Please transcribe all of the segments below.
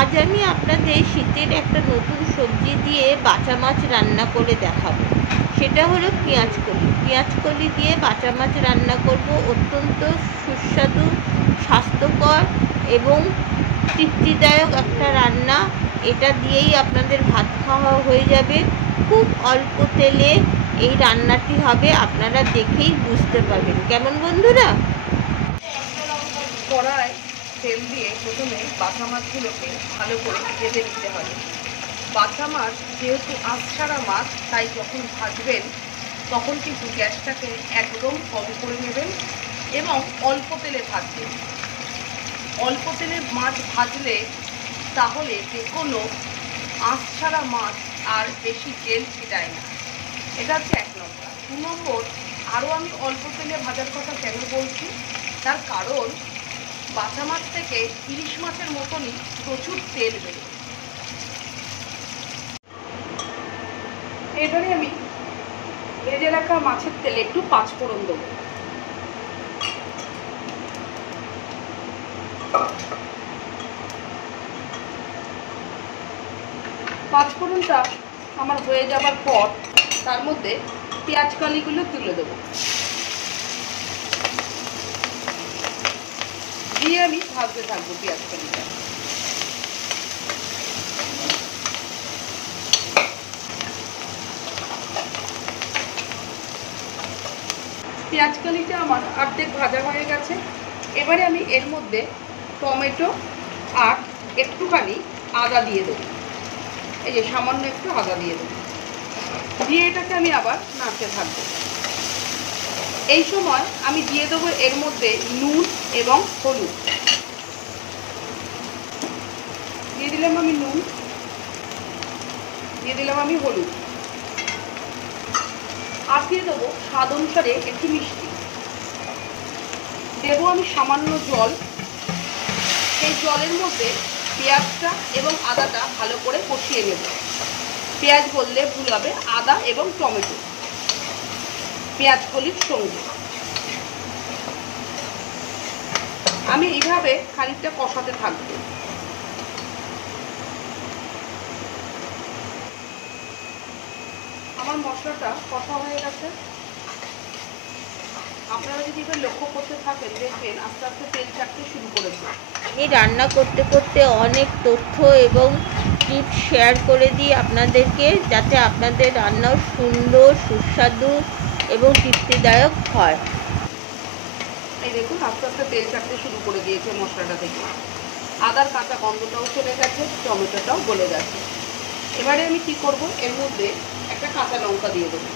আজ আমি আপনাদের শীতের একটা নতুন সবজি দিয়ে বাটা মাছ রান্না করে দেখাবো। সেটা হলো পেঁয়াজকলি। পেঁয়াজকলি দিয়ে বাটা মাছ রান্না করব। অত্যন্ত সুস্বাদু, স্বাস্থ্যকর এবং তৃপ্তিদায়ক একটা রান্না। এটা দিয়েই আপনাদের ভাত খাওয়া হয়ে যাবে। খুব অল্প তেলে এই রান্নাটি হবে, আপনারা দেখেই বুঝতে পারবেন। কেমন বন্ধুরা? কড়ায় তেল দিয়ে প্রথমে বাটা মাছগুলোকে ভালো করে ভেজে নিতে হবে। বাটা মাছ যেহেতু আঁশছাড়া মাছ, তাই যখন ভাজবেন তখন কিন্তু গ্যাসটাকে একদম কম করে নেবেন এবং অল্প তেলে ভাজবেন। অল্প তেলে মাছ ভাজলে তাহলে যে কোনো আঁশছাড়া মাছ আর বেশি তেল ছিটায় না। এটা হচ্ছে 1 নম্বর। 2 নম্বর, আরও আমি অল্প তেলে ভাজার কথা কেন বলছি, তার কারণ বাটা মাছ থেকে ইলিশ মাছের মতনই প্রচুর তেল বেরোয়। এবারে আমি ভেজে রাখা মাছের তেলে একটু 5 ফোড়ন দেবো। পাঁচ ফোড়নটা আমার হয়ে যাবার পর তার মধ্যে পেঁয়াজ কালিগুলো তুলে দেবো, দিয়ে আমি ভাজতে থাকবো পেঁয়াজ কালিটা। পেঁয়াজ কালিটা আমার অর্ধেক ভাজা হয়ে গেছে। এবারে আমি এর মধ্যে টমেটো আর একটুখানি আদা দিয়ে দেবো। এই যে সামান্য একটু আদা দিয়ে দেবো, দিয়ে এটাকে আমি আবার নাড়তে থাকবো। এই সময় আমি দিয়ে দেবো এর মধ্যে নুন এবং হলুদ। দিয়ে দিলাম আমি নুন, দিয়ে দিলাম আমি হলুদ, আর দিয়ে দেবো স্বাদ অনুসারে একটু মিষ্টি। দেবো আমি সামান্য জল। সেই জলের মধ্যে পেঁয়াজটা এবং আদাটা ভালো করে কষিয়ে নেব। পেঁয়াজ বললে ভুল হবে, আদা এবং টমেটো পেঁয়াজ কলির সঙ্গে আমি এইভাবে খানিকটা কষাতে থাকবো। আমার মশলাটা কষা হয়ে গেছে। আপনারা যদি এবার লক্ষ্য করতে থাকেন, দেখবেন আস্তে আস্তে তেল ছাড়তে শুরু করেছে। আমি রান্না করতে করতে অনেক তথ্য এবং টিপস শেয়ার করে দিই আপনাদেরকে, যাতে আপনাদের রান্নাও সুন্দর, সুস্বাদু এবং তৃপ্তিদায়ক হয়। এই দেখুন আস্তে আস্তে তেল ছাড়তে শুরু করে দিয়েছে মশলাটা থেকে। আদার কাঁচা গন্ধটাও চলে গেছে, টমেটোটাও গলে গেছে। এবারে আমি কি করব, এর মধ্যে একটা কাঁচা লঙ্কা দিয়ে দেবো।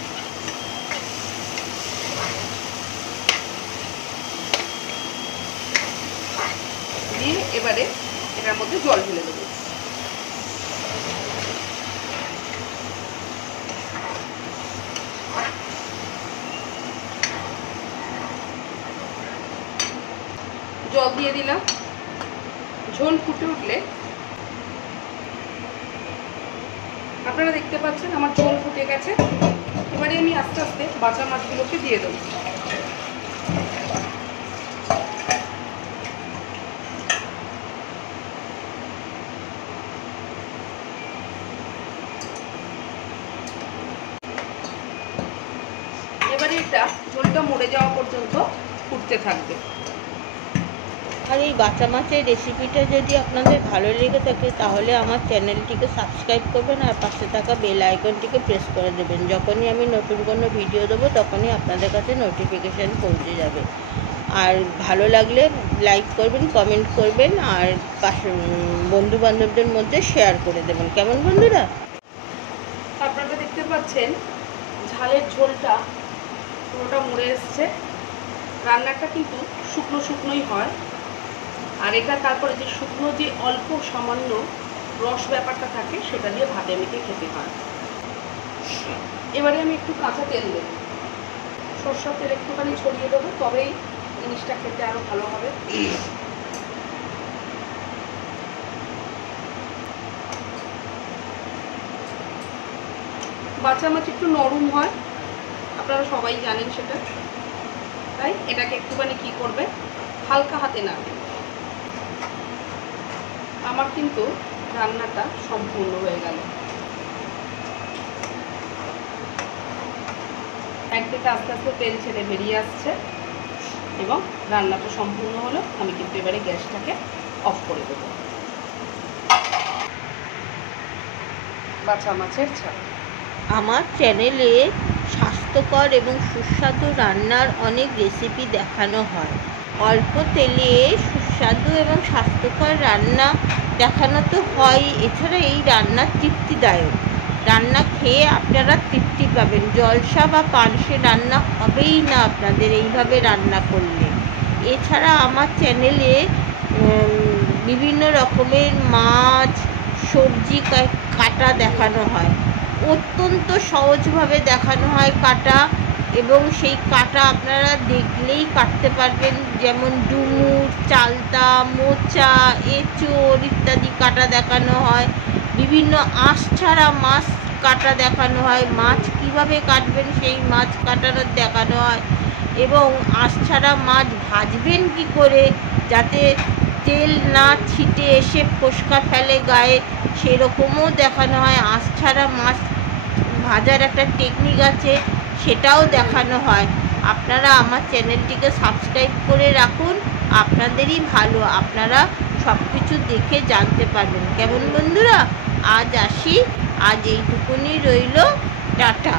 দিয়ে এবারে এটার মধ্যে জল ঢেলে দেবো। জল দিয়ে দিলাম। ঝোল ফুটে উঠলে আপনারা দেখতে পাচ্ছেন আমার ঝোল ফুটে গেছে। এবারে আমি আস্তে আস্তে বাটা মাছগুলোকে দিয়ে দেবো। এবারে এটা ঝোলটা মরে যাওয়া পর্যন্ত ফুটতে থাকবে। আর এই বাটা মাছের রেসিপিটা যদি আপনাদের ভালো লেগে থাকে, তাহলে আমার চ্যানেলটিকে সাবস্ক্রাইব করবেন আর পাশে থাকা বেল আইকনটিকে প্রেস করে দেবেন। যখনই আমি নতুন কোনো ভিডিও দেবো তখনই আপনাদের কাছে নোটিফিকেশান পৌঁছে যাবে। আর ভালো লাগলে লাইক করবেন, কমেন্ট করবেন, আর পাশে বন্ধুবান্ধবদের মধ্যে শেয়ার করে দেবেন। কেমন বন্ধুরা? আপনারা দেখতে পাচ্ছেন ঝালের ঝোলটা পুরোটা মরে এসছে। রান্নাটা কিন্তু শুকনো শুকনোই হয়, আর এটা তারপরে যে শুকনো যে অল্প সামান্য রস ব্যাপারটা থাকে সেটা দিয়ে ভাতে মেখে খেতে হয়। এবারে আমি একটু কাঁচা তেল দেবো, সরষের তেল একটুখানি ছড়িয়ে দেবো, তবেই জিনিসটা খেতে আরও ভালো হবে। বাটা মাছ একটু নরম হয়, আপনারা সবাই জানেন সেটা, তাই এটাকে একটুখানি কি করবে, হালকা হাতে নাড়বে। আমার কিন্তু রান্নাটা সম্পূর্ণ হয়ে গেল। একদিকে আস্তে আস্তে তেল ছেড়ে বেরিয়ে আসছে এবং রান্নাটা সম্পূর্ণ হলো। আমি কিন্তু এবারে গ্যাসটাকে অফ করে দেবো। বাছা মাছের ঝাল। আমার চ্যানেলে স্বাস্থ্যকর এবং সুস্বাদু রান্নার অনেক রেসিপি দেখানো হয়। অল্প তেলে সুস্বাদু এবং স্বাস্থ্যকর রান্না দেখানো তো হয়, এছাড়া এই রান্না তৃপ্তিদায়ক। রান্না খেয়ে আপনারা তৃপ্তি পাবেন। জলসা বা পানসে রান্না হবেই না আপনাদের এইভাবে রান্না করলে। এছাড়া আমার চ্যানেলে বিভিন্ন রকমের মাছ, সবজি কাটা দেখানো হয়। অত্যন্ত সহজভাবে দেখানো হয় কাটা, এবং সেই কাটা আপনারা দেখলেই কাটতে পারবেন। যেমন ডুমুর, চালতা, মোচা, এঁচোড় ইত্যাদি কাটা দেখানো হয়। বিভিন্ন আঁশ ছাড়া মাছ কাটা দেখানো হয়। মাছ কিভাবে কাটবেন সেই মাছ কাটানো দেখানো হয়, এবং আঁশ ছাড়া মাছ ভাজবেন কি করে যাতে তেল না ছিটে এসে ফোসকা ফেলে গায়ে, সেরকমও দেখানো হয়। আঁশ ছাড়া মাছ ভাজার একটা টেকনিক আছে, সেটাও দেখানো হয়। আপনারা আমার চ্যানেলটিকে সাবস্ক্রাইব করে রাখুন, আপনাদেরই ভালো। আপনারা সব কিছু দেখে জানতে পারবেন। কেমন বন্ধুরা, আজ আসি, আজ এইটুকুনি রইল, টাটা।